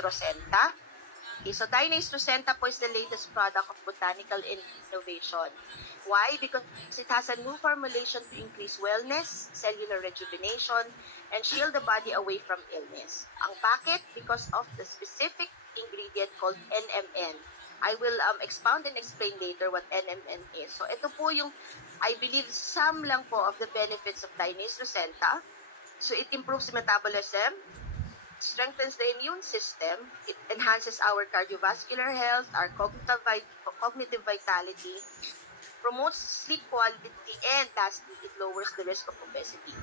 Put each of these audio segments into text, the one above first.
rosenta. Okay, so Dynace rosenta po is the latest product of botanical innovation. Why? Because it has a new formulation to increase wellness, cellular rejuvenation, and shield the body away from illness. Ang bakit? Because of the specific ingredient called NMN. I will expound and explain later what NMN is. So ito po yung, I believe, some lang po of the benefits of Dynace rosenta. So it improves metabolism, strengthens the immune system, it enhances our cardiovascular health, our cognitive vitality, promotes sleep quality, and lastly, it lowers the risk of obesity.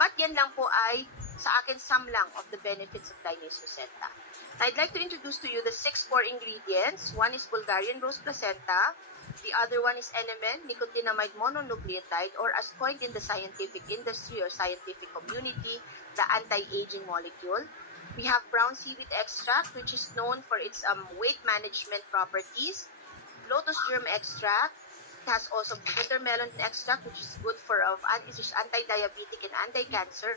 But yan lang po ay, sa akin, some lang of the benefits of Dynace rosenta. I'd like to introduce to you the 6 core ingredients. One is Bulgarian rose placenta. The other one is NMN, nicotinamide mononucleotide, or as coined in the scientific industry or scientific community, the anti-aging molecule. We have brown seaweed extract, which is known for its weight management properties. Lotus germ extract. It has also bitter melon extract, which is good for anti-diabetic and anti-cancer.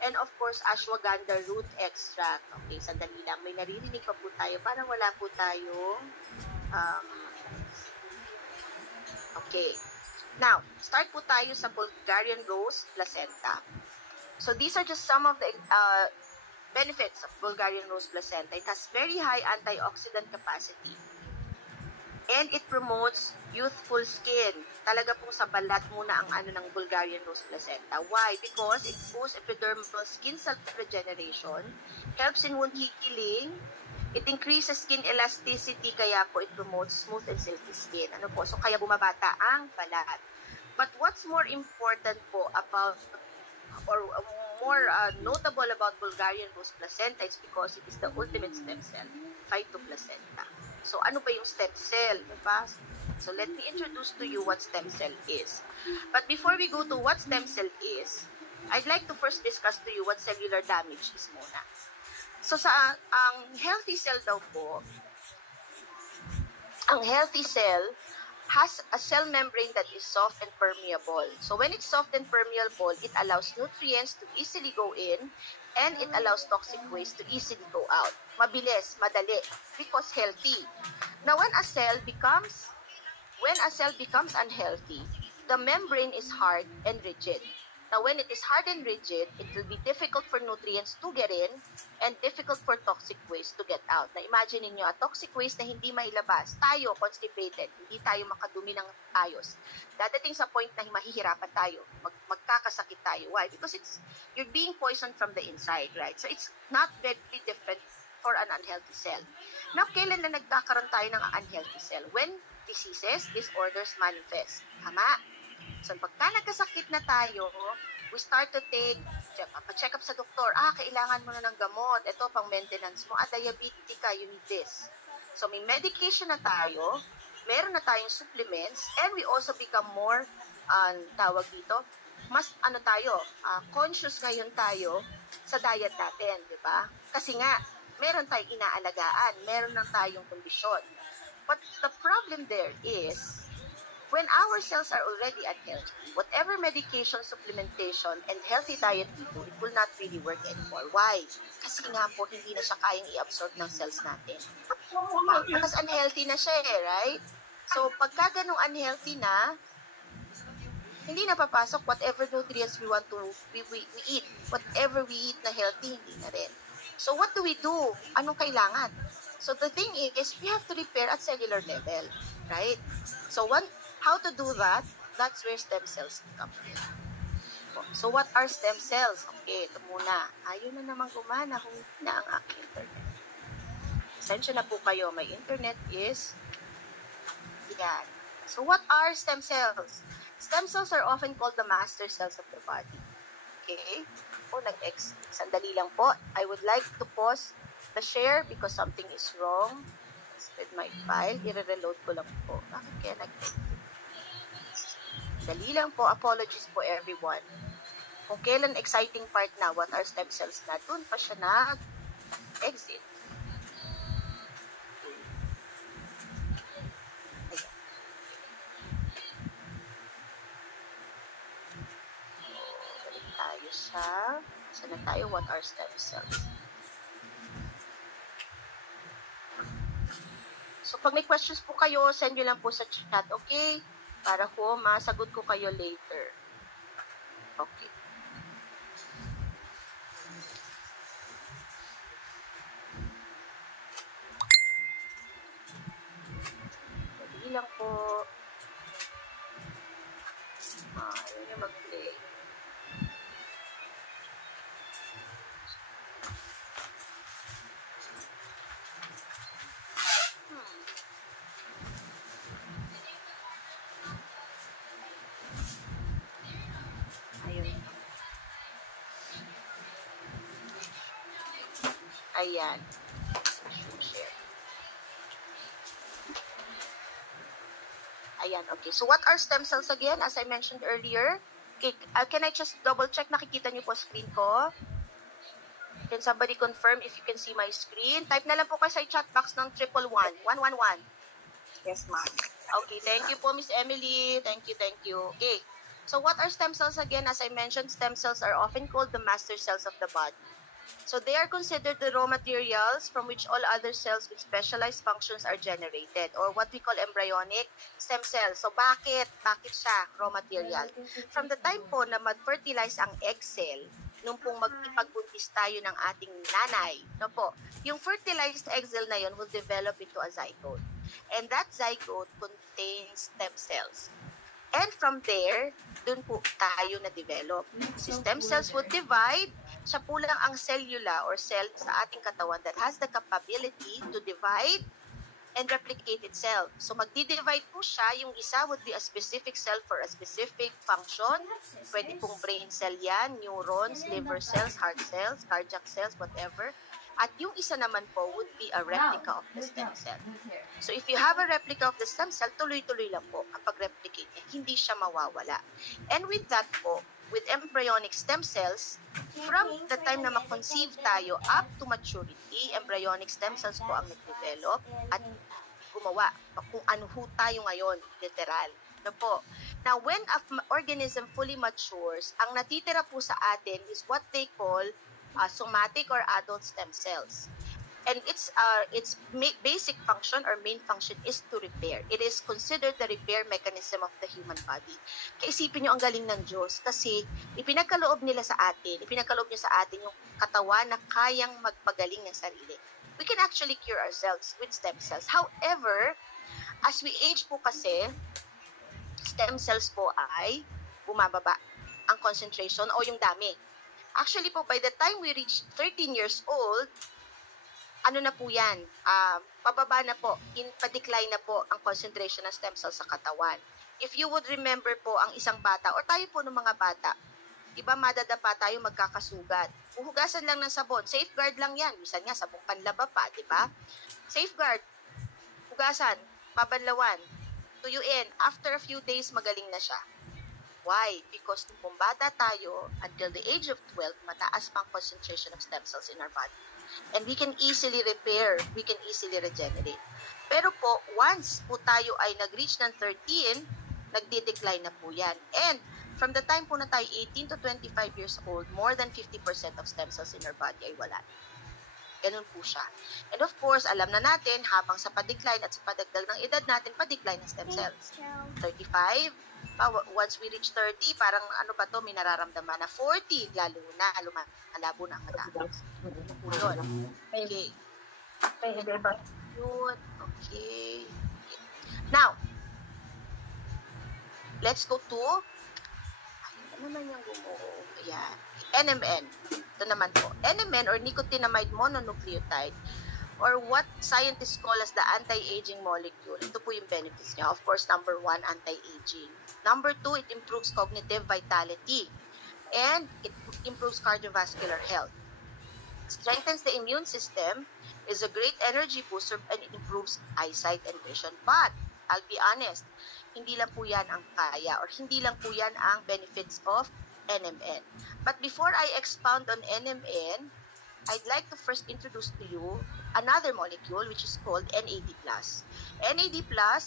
And of course, ashwagandha root extract. Okay, sandali lang. May naririnig pa po tayo. Parang wala po tayong... okay. Now, start po tayo sa Bulgarian rose placenta. So these are just some of the... benefits of Bulgarian rose placenta. It has very high antioxidant capacity. And it promotes youthful skin. Talaga pong sa balat muna ang ng Bulgarian rose placenta. Why? Because it boosts epidermal skin cell regeneration, helps in wound healing, it increases skin elasticity, kaya po it promotes smooth and silky skin. So kaya bumabata ang balat. But what's more important po about or more notable about Bulgarian rose placenta is because it is the ultimate stem cell, phytoplacenta. So, ano ba yung stem cell? Diba? So, let me introduce to you what stem cell is. But before we go to what stem cell is, I'd like to first discuss to you what cellular damage is muna. So, ang healthy cell daw po, ang healthy cell has a cell membrane that is soft and permeable. So when it's soft and permeable, it allows nutrients to easily go in and it allows toxic waste to easily go out. Mabilis, madali, because healthy. Now when a cell becomes unhealthy, the membrane is hard and rigid. Now when it is hard and rigid, it will be difficult for nutrients to get in and difficult for toxic waste to get out. Na imagine niyo a toxic waste na hindi mailabas. Tayo, constipated, hindi tayo makadumi ng ayos. Dadating sa point na mahihirapan tayo, magkakasakit tayo. Why? Because you're being poisoned from the inside, right? So it's not very different for an unhealthy cell. Now, kailan na nagkakaroon tayo ng unhealthy cell? When diseases, disorders manifest. Tama? So, pagka nagkasakit na tayo, we start to take check up sa doktor. Kailangan mo na ng gamot. Ito, pang maintenance mo. Diabetic ka, you need this. So, may medication na tayo, meron na tayong supplements, and we also become more, mas conscious ngayon tayo sa diet natin, di ba? Kasi nga, meron tayong inaalagaan, meron lang tayong kondisyon. But the problem there is, when our cells are already unhealthy, whatever medication, supplementation, and healthy diet we do, it will not really work anymore. Why? Kasi nga po, hindi na siya kayang i-absorb ng cells natin. Because unhealthy na siya right? So, pagka ganong unhealthy na, hindi na papasok whatever nutrients we want to we eat. Whatever we eat na healthy, hindi na rin. So, what do we do? Anong kailangan? So, the thing is, we have to repair at cellular level. Right? So, how to do that? That's where stem cells come in. So, what are stem cells? Okay, ito muna. Ayun na naman gumana kung na ang aking internet. Pasensya na po kayo. My internet is yan. So, what are stem cells? Stem cells are often called the master cells of the body. Okay? Nag-X. Sandali lang po. I would like to pause the share because something is wrong with my file. I-reload ko lang po. Bakit kaya nag-X? Dali lang po. Apologies po everyone. Kung kailan exciting part na, what are stem cells na, dun pa siya nag-exit. Ayan. Balik tayo sa, saan na tayo, what are stem cells? So, pag may questions po kayo, send nyo lang po sa chat, okay? Para po masagot ko kayo later. Okay. Dali lang po. Ayaw nyo mag-play. Ayan. Share. Ayan, okay. So, what are stem cells again? As I mentioned earlier, okay, can I just double check? Nakikita niyo po screen ko? Can somebody confirm if you can see my screen? Type na lang po kayo sa chat box ng 111. 111. Yes, ma'am. Okay, thank you po, Miss Emily. Thank you, thank you. Okay. So, what are stem cells again? As I mentioned, stem cells are often called the master cells of the body. So they are considered the raw materials from which all other cells with specialized functions are generated, or what we call embryonic stem cells. So bakit? Bakit siya raw material? From the time po na mag-fertilize ang egg cell, nung pong mag-ipagbuntis tayo ng ating nanay, no po, yung fertilized egg cell na yun will develop into a zygote. And that zygote contains stem cells. And from there, dun po tayo na-develop. Si stem cells would divide. Siya po lang ang cellula or cell sa ating katawan that has the capability to divide and replicate itself. So magdi-divide po siya. Yung isa would be a specific cell for a specific function. Pwede pong brain cell yan, neurons, liver cells, heart cells, cardiac cells, whatever. At yung isa naman po would be a replica of the stem cell. So if you have a replica of the stem cell, tuloy-tuloy lang po ang pag-replicate niya. Hindi siya mawawala. And with that po, with embryonic stem cells, from the time na ma-conceive tayo up to maturity, embryonic stem cells po ang nag-develop at gumawa kung ano ho tayo ngayon, literal. No po. Now, when an organism fully matures, ang natitira po sa atin is what they call somatic or adult stem cells. And its basic function or main function is to repair. It is considered the repair mechanism of the human body. Kaya isipin nyo ang galing ng Diyos kasi ipinagkaloob niya sa atin yung katawan na kayang magpagaling ng sarili. We can actually cure ourselves with stem cells. However, as we age po kasi, stem cells po ay bumababa ang concentration o yung dami. Actually po, by the time we reach 13 years old, ano na po yan, pababa na po, pa-decline na po ang concentration ng stem cells sa katawan. If you would remember po ang isang bata, or tayo po ng mga bata, diba madadapa tayo magkakasugat. Uhugasan lang ng sabon, safeguard lang yan. Minsan nga, sabong panlaba pa, diba? Safeguard, hugasan, pabanlawan, tuyuin. After a few days, magaling na siya. Why? Because kung bata tayo, until the age of 12, mataas pang concentration of stem cells in our body. And we can easily repair, we can easily regenerate. Pero po, once po tayo ay nag-reach ng 13, nagde-decline na po yan. And from the time po na tayo 18 to 25 years old, more than 50% of stem cells in our body ay wala. Ganun po siya. And of course, alam na natin, habang sa pa-decline at sa padagdag ng edad natin, pa-decline ng stem cells. 35, once we reach 30, parang ano ba to, may nararamdaman na 40, lalo na, malabo na ang mata. Yun. Okay. Yun. Okay. Now, let's go to, ano naman yung gumuo? Ayan. NMN. Ito naman po. NMN or nicotinamide mononucleotide or what scientists call as the anti-aging molecule. Ito po yung benefits niya. Of course, number 1, anti-aging. Number 2, it improves cognitive vitality. And it improves cardiovascular health. Strengthens the immune system, is a great energy booster, and it improves eyesight and vision. But, I'll be honest, hindi lang po yan ang kaya or hindi lang po yan ang benefits of NMN. But before I expound on NMN, I'd like to first introduce to you another molecule which is called NAD+. NAD+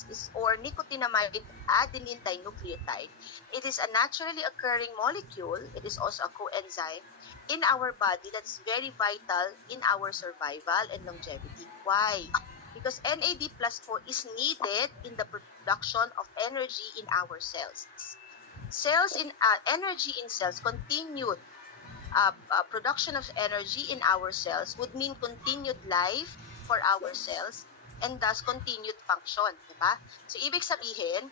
is or nicotinamide adenine dinucleotide. It is a naturally occurring molecule. It is also a coenzyme in our body that's very vital in our survival and longevity. Why? Because NAD plus po is needed in the production of energy in our cells. Energy in cells, continued production of energy in our cells would mean continued life for our cells and thus continued function, diba? So, ibig sabihin,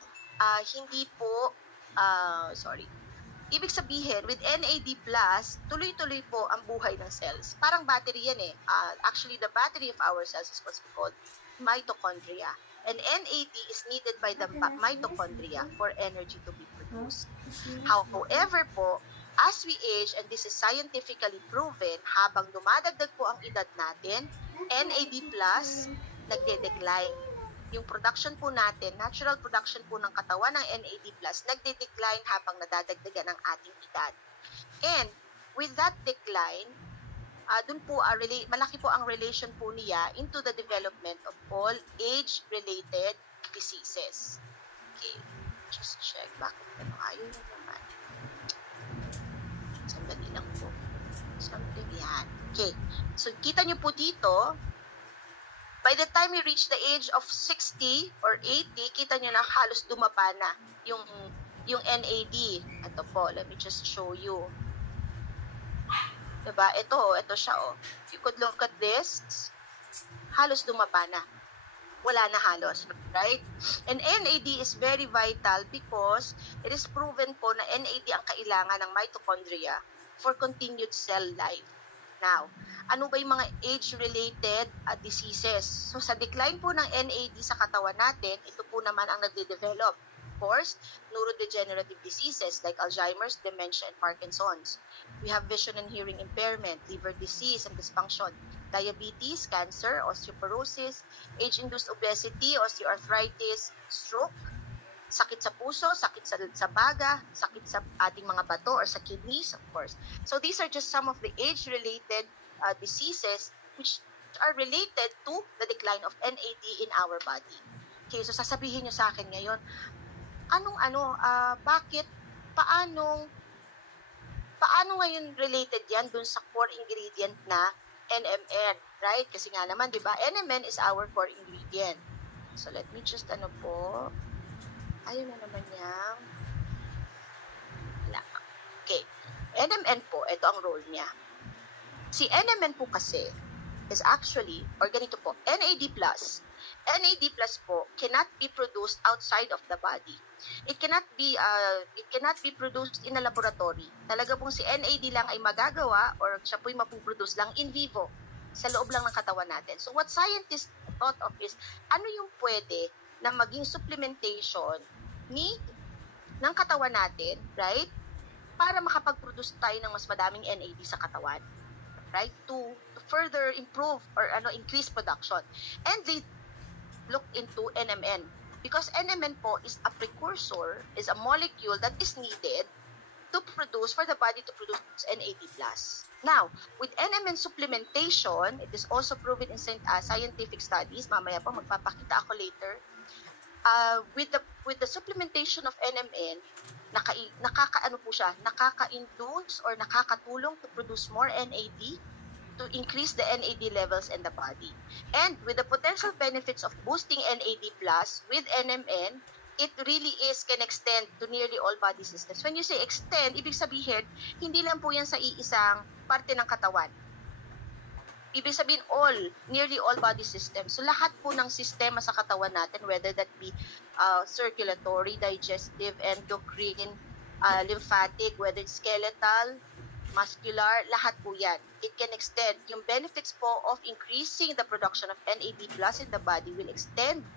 ibig sabihin, with NAD+, tuloy-tuloy po ang buhay ng cells. Parang battery yan eh. Actually, the battery of our cells is what's called mitochondria. And NAD is needed by the mitochondria for energy to be produced. However po, as we age, and this is scientifically proven, habang dumadagdag po ang edad natin, NAD+, nagde-decline. Yung production po natin, natural production po ng katawan ng NAD+, nagde-decline habang nadadagdagan ang ating edad. And with that decline, dun po malaki po ang relation po niya into the development of all age-related diseases. Okay, just check. Bakit ano? Ayun na naman. Sandali lang po. Something yan. Okay, so kita nyo po dito, by the time you reach the age of 60 or 80, kita nyo na halos dumapa na yung NAD. Ito po, let me just show you. Diba? Ito siya, oh. You could look at this. Halos dumapa na. Wala na halos, right? And NAD is very vital because it is proven po na NAD ang kailangan ng mitochondria for continued cell life. Now, ano ba yung mga age-related diseases? So, sa decline po ng NAD sa katawan natin, ito po naman ang nagde-develop. Of course, neurodegenerative diseases like Alzheimer's, dementia, and Parkinson's. We have vision and hearing impairment, liver disease and dysfunction, diabetes, cancer, osteoporosis, age-induced obesity, osteoarthritis, stroke, sakit sa puso, sakit sa baga, sakit sa ating mga bato or sa kidneys, of course. So these are just some of the age-related diseases which are related to the decline of NAD in our body. Okay, so sasabihin nyo sa akin ngayon, paano ngayon related yan dun sa core ingredient na NMN, right? Kasi nga naman, di ba, NMN is our core ingredient. So let me just, ayun na naman yan. Okay. NMN po, ito ang role niya. Si NMN po kasi is actually, or ganito po, NAD plus po cannot be produced outside of the body. It cannot be produced in a laboratory. Talaga pong si NAD lang ay magagawa or siya po'y mapuproduce lang in vivo sa loob lang ng katawan natin. So what scientists thought of is, ano yung pwede na maging supplementation ng katawan natin, right? Para makapag-produce tayo ng mas madaming NAD sa katawan, right? To further improve or increase production. And they look into NMN because NMN po is a precursor, is a molecule that is needed for the body to produce NAD+. Now, with NMN supplementation, it is also proven in scientific studies, mamaya po magpapakita ako later, with the supplementation of NMN, nakaka-induce or nakakatulong to produce more NAD to increase the NAD levels in the body. And with the potential benefits of boosting NAD+ with NMN, it really can extend to nearly all body systems. When you say extend, ibig sabihin, hindi lang po yan sa iisang parte ng katawan. Ibig sabihin nearly all body systems. So lahat po ng sistema sa katawan natin, whether that be circulatory, digestive, endocrine, lymphatic, whether it's skeletal, muscular, lahat po yan. It can extend. Yung benefits po of increasing the production of NAD+ in the body will extend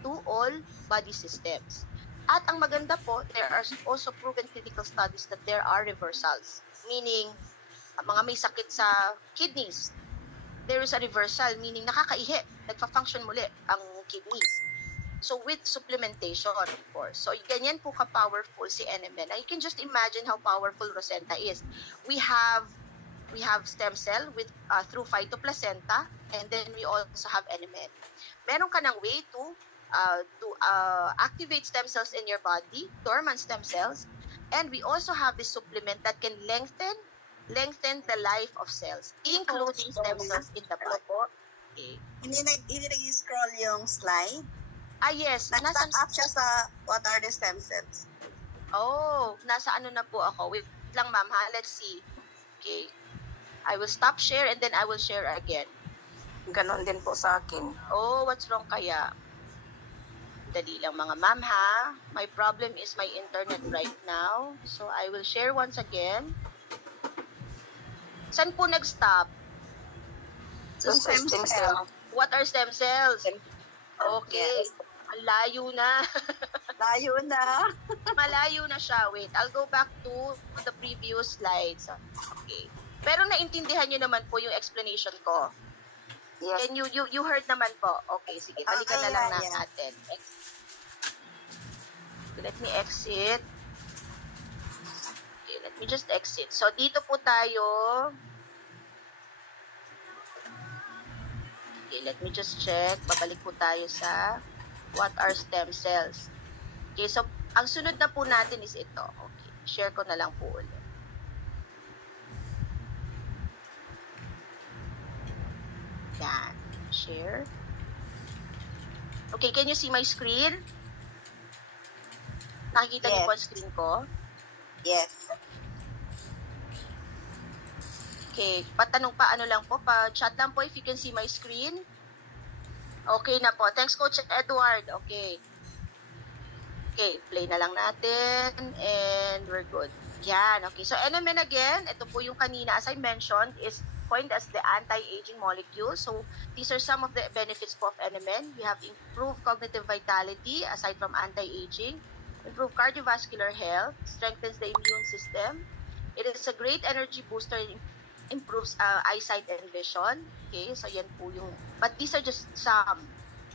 to all body systems. At ang maganda po, there are also proven clinical studies that there are reversals. Meaning, mga may sakit sa kidneys, there is a reversal, meaning nakakaihi, nagfa-function muli ang kidneys. So with supplementation, of course. So ganyan po ka-powerful si NMN. Now, you can just imagine how powerful Rosenta is. We have stem cell through phytoplacenta, and then we also have NMN. Meron ka ng way to activate stem cells in your body, dormant stem cells, and we also have this supplement that can lengthen the life of cells, including stem cells in the blood. Okay. Hindi nag-scroll yung slide? Yes. Nag-start up siya sa what are the stem cells. Oh, nasa ano na po ako. Wait lang ma'am ha. Let's see. Okay. I will stop share and then I will share again. Ganon din po sa akin. Oh, what's wrong kaya? Dali lang mga ma'am ha. My problem is my internet right now. So I will share once again. Saan po nag-stop? So, stem cell. What are stem cells? Okay. Yes. Ang layo na. Layo na. Malayo na siya. Wait, I'll go back to the previous slides. Okay. Pero naintindihan nyo naman po yung explanation ko. Yes. And you heard naman po. Okay, sige. Balikan na lang natin. Let me exit. Okay, let me just exit. So, dito po tayo. Okay, let me just check. Babalik po tayo sa what are stem cells. Okay, so, ang sunod na po natin is ito. Okay, share ko na lang po ulit. Yan. Share. Okay, can you see my screen? Nakikita niyo po ang screen ko? Yes. Okay, patanong pa ano lang po, pa-chat lang po if you can see my screen. Okay na po. Thanks, Coach Edward. Okay. Okay, play na lang natin and we're good. Yan, okay. So, NMN again, ito po yung kanina, as I mentioned, is coined as the anti-aging molecule. So, these are some of the benefits po of NMN. We have improved cognitive vitality aside from anti-aging, improved cardiovascular health, strengthens the immune system. It is a great energy booster, improves eyesight and vision. Okay, so yan po yung, but these are just some.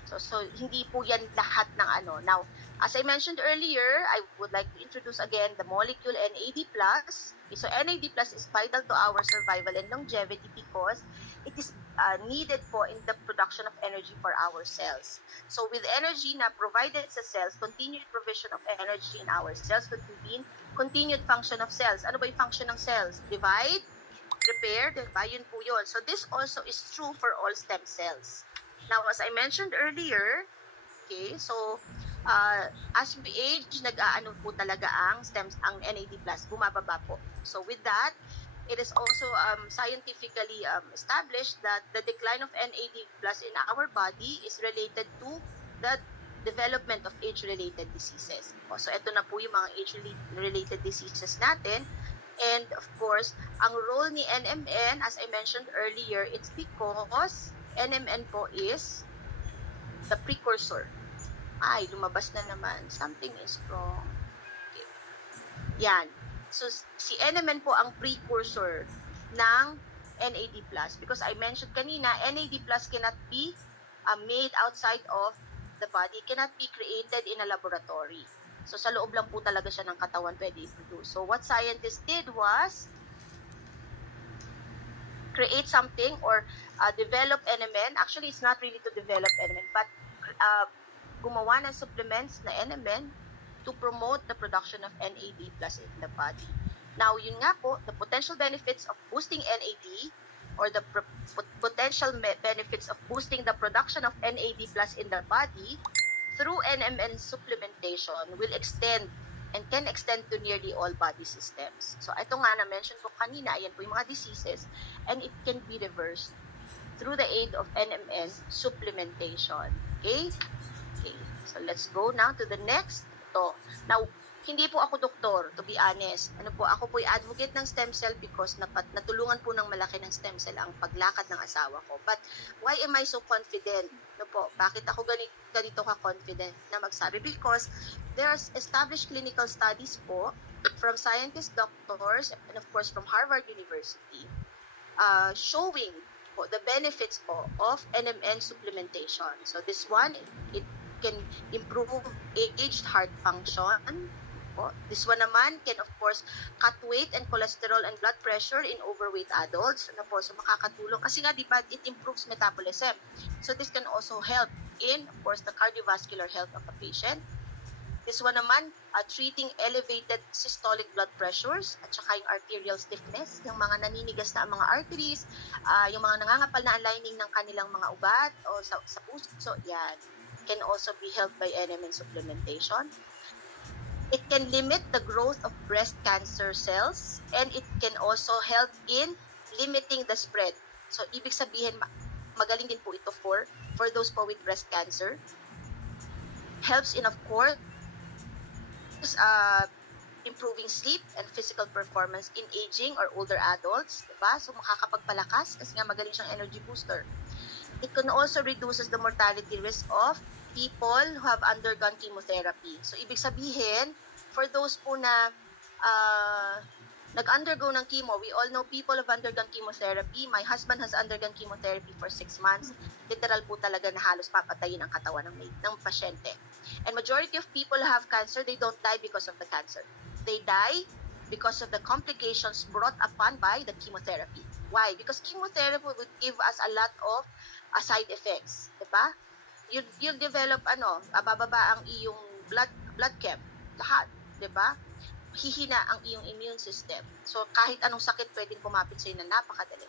So hindi po yan lahat ng ano. Now, as I mentioned earlier, I would like to introduce again the molecule NAD+. Okay, so NAD+ is vital to our survival and longevity because it is needed po in the production of energy for our cells. So with energy na provided sa cells, continued provision of energy in our cells would mean continued function of cells. Ano ba yung function ng cells? Divide, repair, diba? Yun po yun. So this also is true for all stem cells. Now, as I mentioned earlier, okay, so as we age, nag-aano po talaga ang NAD+, bumababa po. So with that, it is also scientifically established that the decline of NAD+ in our body is related to the development of age-related diseases. So ito na po yung mga age-related diseases natin. And of course, ang role ni NMN, as I mentioned earlier, it's because NMN po is the precursor. Ay, lumabas na naman. Something is wrong. Okay. Yan. So, si NMN po ang precursor ng NAD+. Because I mentioned kanina, NAD+ cannot be made outside of the body, cannot be created in a laboratory. So, sa loob lang po talaga siya ng katawan pwede i-produce. So, what scientists did was create something or develop NMN. Actually, it's not really to develop NMN, but gumawa ng supplements na NMN to promote the production of NAD+ in the body. Now, yun nga po, the potential benefits of boosting NAD or the potential benefits of boosting the production of NAD+ in the body through NMN supplementation will extend and can extend to nearly all body systems. So, ito nga na-mention ko kanina, ayan po yung mga diseases, and it can be reversed through the aid of NMN supplementation. Okay? Okay. So, let's go now to the next. Ito. Now, hindi po ako doktor, to be honest. Ako po ay advocate ng stem cell because natulungan po ng malaki ng stem cell ang paglakad ng asawa ko. But why am I so confident? Bakit ako ganito ka-confident na magsabi? Because there's established clinical studies po from scientists, doctors, and of course from Harvard University showing po the benefits po of NMN supplementation. So this one, it can improve aged heart function. This one naman can of course cut weight and cholesterol and blood pressure in overweight adults. So makakatulong kasi nga diba it improves metabolism. So this can also help in of course the cardiovascular health of a patient. This one naman, treating elevated systolic blood pressures at saka yung arterial stiffness, yung mga naninigas na ang mga arteries, yung mga nangangapal na ang lining ng kanilang mga ugat o sa puso, yan. Can also be helped by NMN supplementation. It can limit the growth of breast cancer cells, and it can also help in limiting the spread. So, ibig sabihin, magaling din po ito for those po with breast cancer. Helps in, of course, improving sleep and physical performance in aging or older adults. Diba? So, makakapagpalakas kasi nga magaling siyang energy booster. It can also reduces the mortality risk of people who have undergone chemotherapy. So, ibig sabihin, for those po na nag-undergo ng chemo, we all know people have undergone chemotherapy. My husband has undergone chemotherapy for 6 months. Literal po talaga na halos papatayin ang katawan ng pasyente. And majority of people who have cancer, they don't die because of the cancer. They die because of the complications brought upon by the chemotherapy. Why? Because chemotherapy would give us a lot of side effects. Diba? You'll develop, bababa ang iyong blood chem. Lahat. Diba? Hihina ang iyong immune system. So, kahit anong sakit pwedeng kumapit sa'yo na napakadali.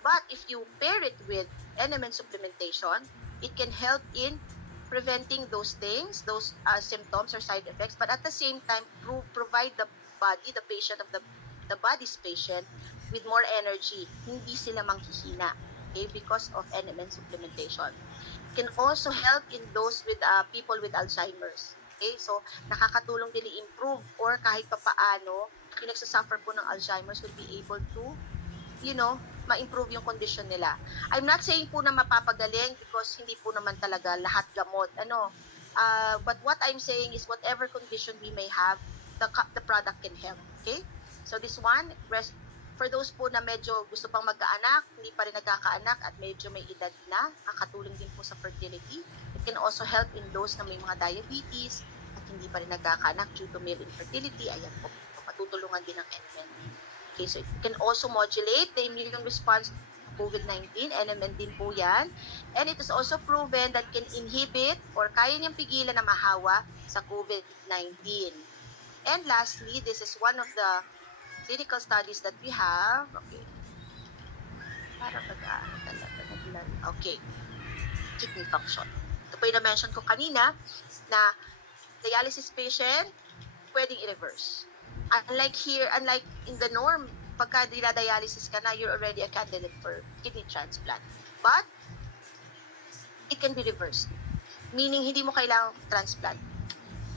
But, if you pair it with NMN supplementation, it can help in preventing those things, those symptoms or side effects, but at the same time, provide the body, the patient of the body's patient with more energy. Hindi sila manghihina, okay, because of NMN supplementation. It can also help in those with people with Alzheimer's. Okay, so nakakatulong din i-improve or kahit papaano, yung nagsasuffer po ng Alzheimer's will be able to, ma-improve yung condition nila. I'm not saying po na mapapagaling because hindi po naman talaga lahat gamot. But what I'm saying is whatever condition we may have, the product can help. Okay? So this one, for those po na medyo gusto pang magkaanak, hindi pa rin nagkakaanak at medyo may edad na, nakakatulong din po sa fertility. It can also help in those na may mga diabetes at hindi pa rin nagkakaanak due to male infertility. Ayan po, matutulungan din ng NMN. Okay, so it can also modulate the immune response to COVID-19. NMN din po yan. And it is also proven that can inhibit or kaya niyang pigilan na mahawa sa COVID-19. And lastly, this is one of the clinical studies that we have. Okay. Para okay. Kidney function. Ito po yung na-mention ko kanina na dialysis patient, pwedeng i-reverse. Unlike in the norm, pagka dinadialysis ka na, you're already a candidate for kidney transplant. But, it can be reversed. Meaning, hindi mo kailangang transplant.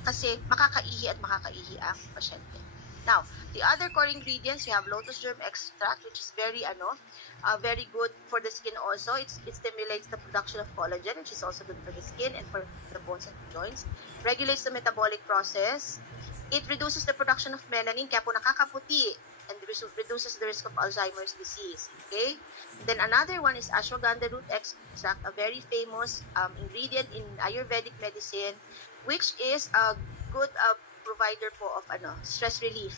Kasi, makakaihi at makakaihi ang pasyente. Now, the other core ingredients, we have lotus germ extract, which is very good for the skin also. It stimulates the production of collagen, which is also good for the skin and for the bones and joints. Regulates the metabolic process. It reduces the production of melanin, kaya po nakakaputi, and reduces the risk of Alzheimer's disease. Okay? Then another one is ashwagandha root extract, a very famous ingredient in Ayurvedic medicine, which is a good provider po of stress relief.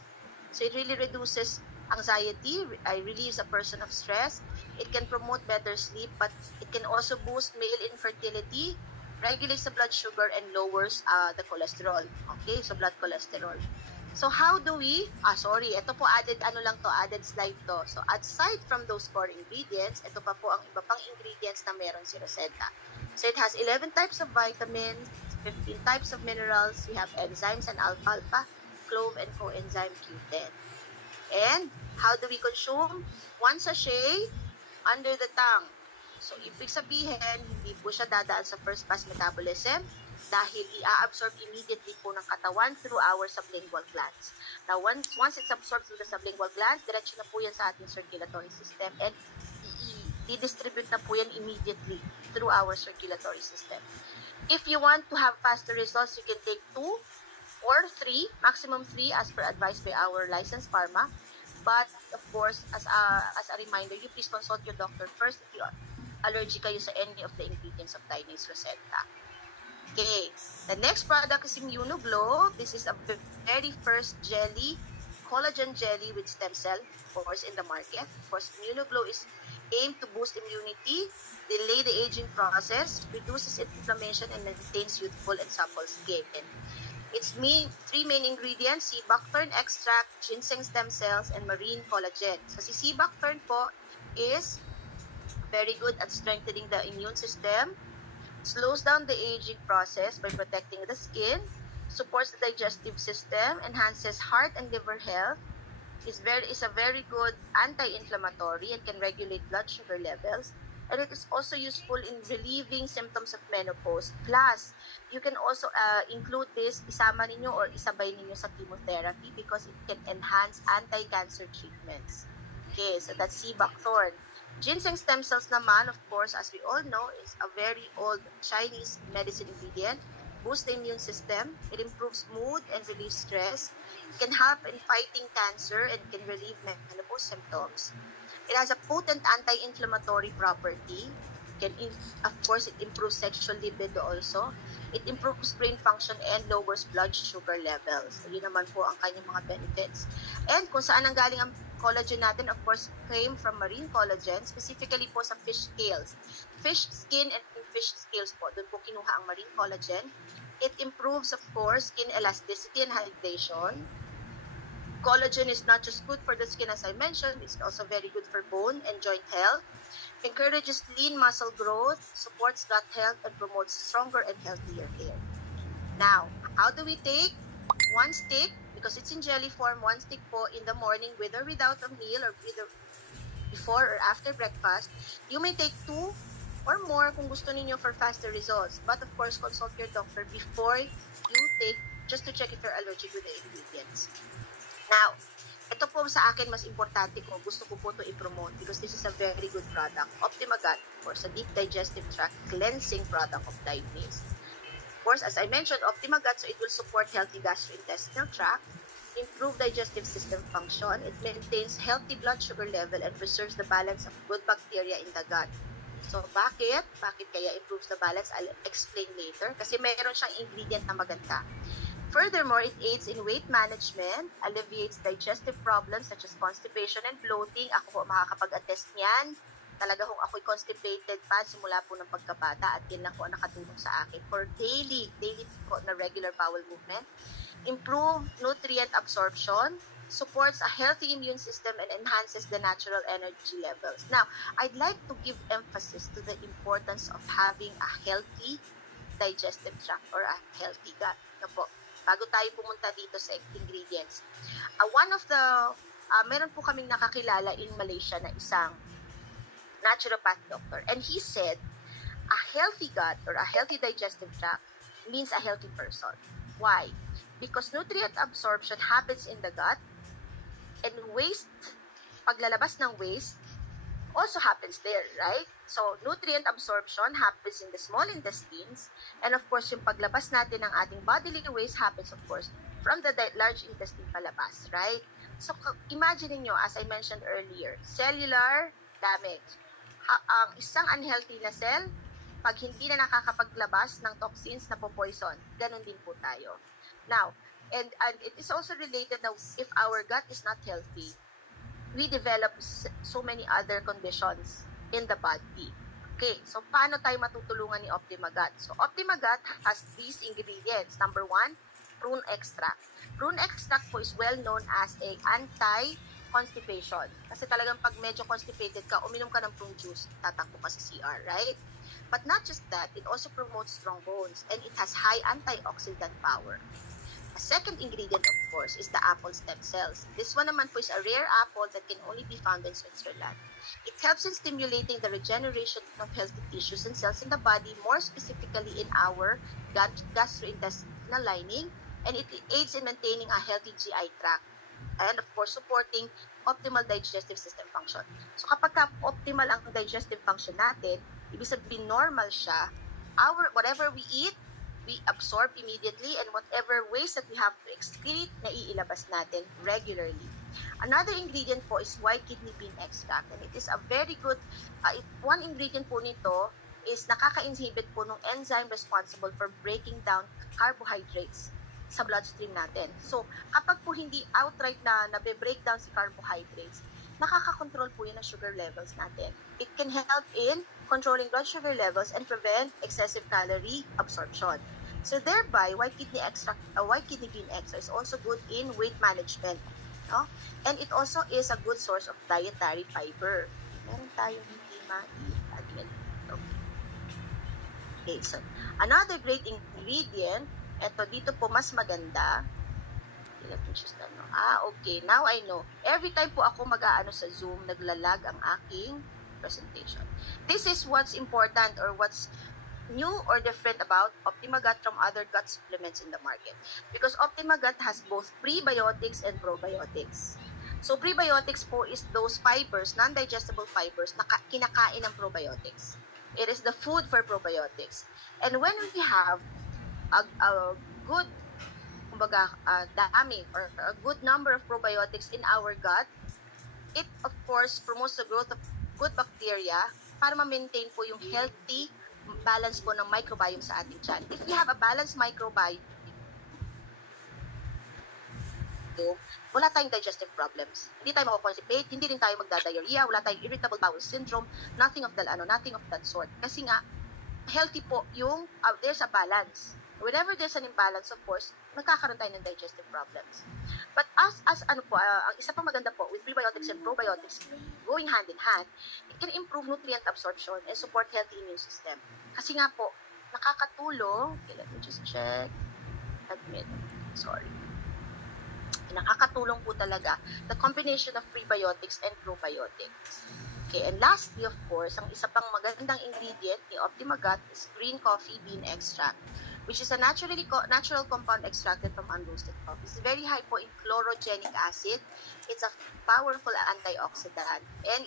So it really reduces anxiety, relieves a person of stress. It can promote better sleep, but it can also boost male infertility, regulates the blood sugar, and lowers the cholesterol. Okay, so blood cholesterol. So how do we, ito po added slide to. So aside from those core ingredients, ito pa po ang iba pang ingredients na meron si Rosetta. So it has 11 types of vitamins, 15 types of minerals. We have enzymes and alfalfa, clove, and coenzyme Q10. And how do we consume? 1 sachet under the tongue. So, ibig sabihin, hindi po siya dadaan sa first pass metabolism dahil i-absorb immediately po ng katawan through our sublingual glands. Now, once it's absorbed through the sublingual glands, diretso na po yan sa ating circulatory system and i-distribute na po yan immediately through our circulatory system. If you want to have faster results, you can take 2 or 3, maximum 3 as per advised by our licensed pharma. But, of course, as a reminder, you please consult your doctor first if you are allergic kayo sa any of the ingredients of Tynase Rosetta. Okay, the next product is Immunoglow. This is a very first jelly, collagen jelly with stem cell, of course, in the market. Of course, Immunoglow is aimed to boost immunity, delay the aging process, reduces inflammation, and maintains youthful and supple skin. Its three main ingredients, sea buckthorn extract, ginseng stem cells, and marine collagen. So si sea buckthorn po is very good at strengthening the immune system, slows down the aging process by protecting the skin, supports the digestive system, enhances heart and liver health, is a very good anti-inflammatory and can regulate blood sugar levels, and it is also useful in relieving symptoms of menopause. Plus, you can also include this, isama ninyo or isabay ninyo sa chemotherapy because it can enhance anti-cancer treatments. Okay, so that's sea buckthorn. Ginseng stem cells naman, of course, as we all know, is a very old Chinese medicine ingredient. Boosts the immune system. It improves mood and relieves stress. It can help in fighting cancer and can relieve menopause symptoms. It has a potent anti-inflammatory property. Of course, it improves sexual libido also. It improves brain function and lowers blood sugar levels. So, yun naman po ang kanyang mga benefits. And kung saan ang galing ang collagen natin, of course, came from marine collagen, specifically po sa fish scales. Fish skin and fish scales po, doon po kinuha ang marine collagen. It improves, of course, skin elasticity and hydration. Collagen is not just good for the skin, as I mentioned, it's also very good for bone and joint health. Encourages lean muscle growth, supports gut health, and promotes stronger and healthier hair. Now, how do we take? One stick, because it's in jelly form, one stick po in the morning with or without a meal or either before or after breakfast. You may take 2 or more kung gusto niyo for faster results. But of course, consult your doctor before you take, just to check if you're allergic with the ingredients. Now, ito po sa akin mas importante ko, gusto ko po ito i-promote because this is a very good product. Optimagut, of course, a deep digestive tract cleansing product of diabetes. Of course, as I mentioned, Optimagut, so it will support healthy gastrointestinal tract, improve digestive system function, it maintains healthy blood sugar level, and preserves the balance of good bacteria in the gut. So, bakit? Bakit kaya improves the balance? I'll explain later. Kasi mayroon siyang ingredient na maganda. Furthermore, it aids in weight management, alleviates digestive problems such as constipation and bloating. Ako po makakapag-attest niyan. Talaga kung ako'y constipated pa simula po ng pagkabata at yun lang po ang nakatulong sa akin for daily po na regular bowel movement. Improve nutrient absorption, supports a healthy immune system, and enhances the natural energy levels. Now, I'd like to give emphasis to the importance of having a healthy digestive tract or a healthy gut. No po. Bago tayo pumunta dito sa ingredients. One of the, meron po kaming nakakilala in Malaysia na isang naturopath doctor. And he said, a healthy gut or a healthy digestive tract means a healthy person. Why? Because nutrient absorption happens in the gut and waste, paglalabas ng waste, also happens there, right? So, nutrient absorption happens in the small intestines, and of course, yung paglabas natin ng ating bodily waste happens, of course, from the large intestine palabas, right? So, imagine niyo, as I mentioned earlier, cellular damage. Ang isang unhealthy na cell, pag hindi na nakakapaglabas ng toxins na po poison, ganun din po tayo. Now, and it is also related na if our gut is not healthy, we develop so many other conditions in the body. Okay, so paano tayo matutulungan ni Optimagut? So Optimagut has these ingredients. Number 1, prune extract. Prune extract po is well known as a anti-constipation. Kasi talagang pag medyo constipated ka, uminom ka ng prune juice, tatakbo ka sa CR, right? But not just that, it also promotes strong bones and it has high antioxidant power. A second ingredient, of course, is the apple stem cells. This one naman po is a rare apple that can only be found in Switzerland. It helps in stimulating the regeneration of healthy tissues and cells in the body, more specifically in our gastrointestinal lining, and it aids in maintaining a healthy GI tract and, of course, supporting optimal digestive system function. So, kapag optimal ang digestive function natin, ibig sabihin normal siya, whatever we eat, we absorb immediately, and whatever waste that we have to excrete, naiilabas natin regularly. Another ingredient po is white kidney bean extract, and it is a very good, one ingredient po nito is nakaka-inhibit po ng enzyme responsible for breaking down carbohydrates sa bloodstream natin. So, kapag po hindi outright na nabe-break down si carbohydrates, nakaka-control po yun ang sugar levels natin. It can help in controlling blood sugar levels and prevent excessive calorie absorption. So thereby, white kidney bean extra is also good in weight management. No? And it also is a good source of dietary fiber. Meron tayong hindi ma-i-add. Okay, so another great ingredient, eto dito po mas maganda. Let me just okay, now I know. Every time po ako mag-aano sa Zoom, naglalag ang aking presentation. This is what's important or what's new or different about OptimaGut from other gut supplements in the market. Because OptimaGut has both prebiotics and probiotics. So prebiotics po is those fibers, non-digestible fibers na kinakain ng probiotics. It is the food for probiotics. And when we have a good dami or a good number of probiotics in our gut, it of course promotes the growth of good bacteria para ma-maintain po yung healthy balance po ng microbiome sa ating tiyan. If we have a balanced microbiome, wala tayong digestive problems. Hindi tayo mako-constipate, hindi rin tayo magda-diarrhea, wala tayong irritable bowel syndrome, nothing of that sort. Kasi nga, healthy po yung, there's a balance. Whenever there's an imbalance, of course, magkakaroon tayo ng digestive problems. But ang isa pang maganda po, with prebiotics and probiotics going hand in hand, it can improve nutrient absorption and support healthy immune system. Kasi nga po, nakakatulong, okay, let me just check, nakakatulong po talaga the combination of prebiotics and probiotics. Okay, and lastly, of course, ang isa pang magandang ingredient ni OptimaGut is green coffee bean extract, which is a natural compound extracted from unroasted coffee. It's very high po in chlorogenic acid. It's a powerful antioxidant. And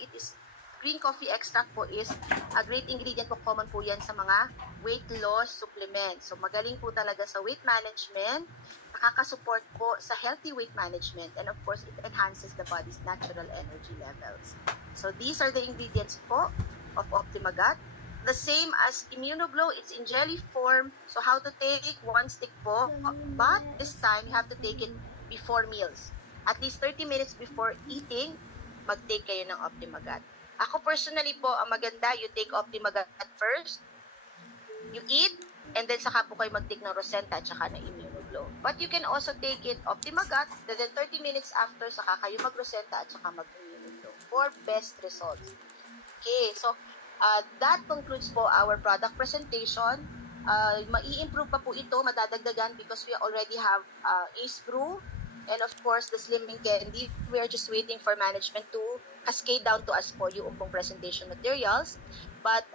green coffee extract po is a great ingredient po. Common po yan sa mga weight loss supplements. So magaling po talaga sa weight management. Nakaka-support po sa healthy weight management. And of course, it enhances the body's natural energy levels. So these are the ingredients po of OptimaGut. The same as Immunoglow, it's in jelly form. So how to take? 1 stick po. But this time, you have to take it before meals. At least 30 minutes before eating, mag-take kayo ng OptimaGut. Ako personally po, ang maganda, you take OptimaGut first, you eat, and then saka po kayo mag-take ng Rosenta at saka ng Immunoglow. But you can also take it OptimaGut, then 30 minutes after, saka kayo mag-Rosenta at saka mag-Immunoglow for best results. Okay, so that concludes po our product presentation. Mai-improve pa po ito, madadagdagan because we already have Ace Brew and of course the Slimming Candy. We are just waiting for management to cascade down to us po yung pong presentation materials. But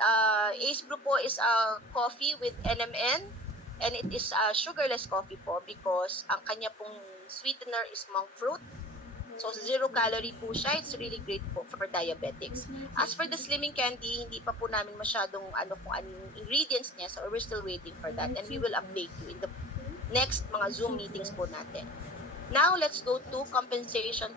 Ace Brew po is a coffee with NMN and it is a sugarless coffee po because ang kanya pong sweetener is monk fruit. So, 0 calorie po siya. It's really great po for diabetics. As for the Slimming Candy, hindi pa po namin masyadong kung anong ingredients niya. So, we're still waiting for that. And we will update you in the next mga Zoom meetings po natin. Now, let's go to compensation